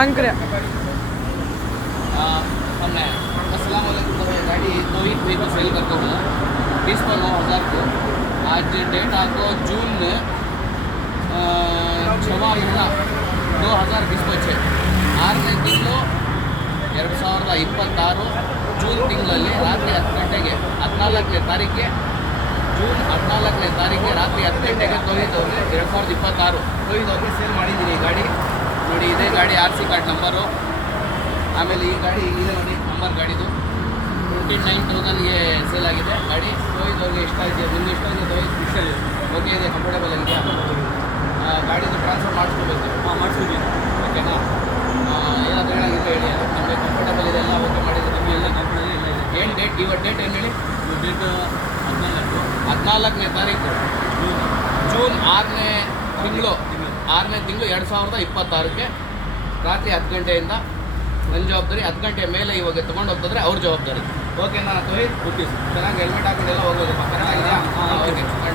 अंकरे हमने अस्सलाम वालेकुम गाड़ी तोहिद भी को सेल करता हूँ 20,000 को आज डेट आपको जून 6 महीना 2026 6ನೇ ತಿಂಗಳು 2026 ಜೂನ್ ತಿಂಗಳಲ್ಲಿ ರಾತ್ರಿ 10 ಗಂಟೆಗೆ 14ನೇ ತಾರೀಕಿಗೆ ಜೂನ್ 14ನೇ ತಾರೀಕಿಗೆ ರಾತ್ರಿ 10 ಗಂಟೆಗೆ ತೋಹಿದವ್ರಿಗೆ 2026 ತೋಹಿದವ್ರಿಗೆ ಸೇಲ್ ಮಾಡಿದ್ದೀನಿ ಗಾಡಿ ನೋಡಿ. ಇದೇ ಗಾಡಿ RC ಕಾರ್ಡ್ ನಂಬರು. ಆಮೇಲೆ ಈ ಗಾಡಿ ಇದೆ ನೋಡಿ ನಂಬರ್ ಗಾಡಿದು 29,000ಗೆ ಸೇಲ್ ಆಗಿದೆ ಗಾಡಿ. ತೋಹಿದವ್ರಿಗೆ ಇಷ್ಟ ಇದೆ, ನಿಮ್ಗೆ ಇಷ್ಟ ಇದೆ ತೋಹಿದ್ ಇಷ್ಟ ಇದೆ, ಓಕೆ ಇದೆ, ಕಂಫರ್ಟೇಬಲ್ ಇದೆಯಾ? ಗಾಡಿದು ಟ್ರಾನ್ಸ್ಫರ್ ಮಾಡಿಸ್ಕೋಬೇಕು. ಮಾಡಿಸ್ಕೊತೀನಿ. ಓಕೆನಾ? ಏನಾದರೂ ಹೇಳಂಗಿದ್ರೆ ಹೇಳಿ, ನಮಗೆ ಕಂಫರ್ಟೇಬಲ್ ಇದೆ, ಎಲ್ಲ ಓಕೆ ಮಾಡಿದ್ರೆ ನಿಮಗೆ ಎಲ್ಲ ಕಂಪ್ನಿಯಲ್ಲಿ ಎಲ್ಲ ಇದೆ. ಏನು ಡೇಟ್, ಇವತ್ತು ಡೇಟ್ ಏನು ಹೇಳಿ? ಡೇಟ್ 14ನೇ ತಾರೀಕು ಜೂನ್ 6ನೇ ತಿಂಗಳು 2026ಕ್ಕೆ ರಾತ್ರಿ 10 ಗಂಟೆಯಿಂದ ನನ್ನ ಜವಾಬ್ದಾರಿ. 10 ಗಂಟೆ ಮೇಲೆ ಇವಾಗ ತೊಗೊಂಡು ಹೋಗ್ತಿದ್ರೆ ಅವ್ರ ಜವಾಬ್ದಾರಿ. ಓಕೆನಾ ತೋಹಿದ್? Okay sir. ಚೆನ್ನಾಗಿ ಹೆಲ್ಮೆಟ್ ಹಾಕೊಂಡೆಲ್ಲ ಹೋಗೋದು ಚೆನ್ನಾಗಿದೆಯಾ? ಹಾಂ, ಓಕೆ. ಓಕೆ.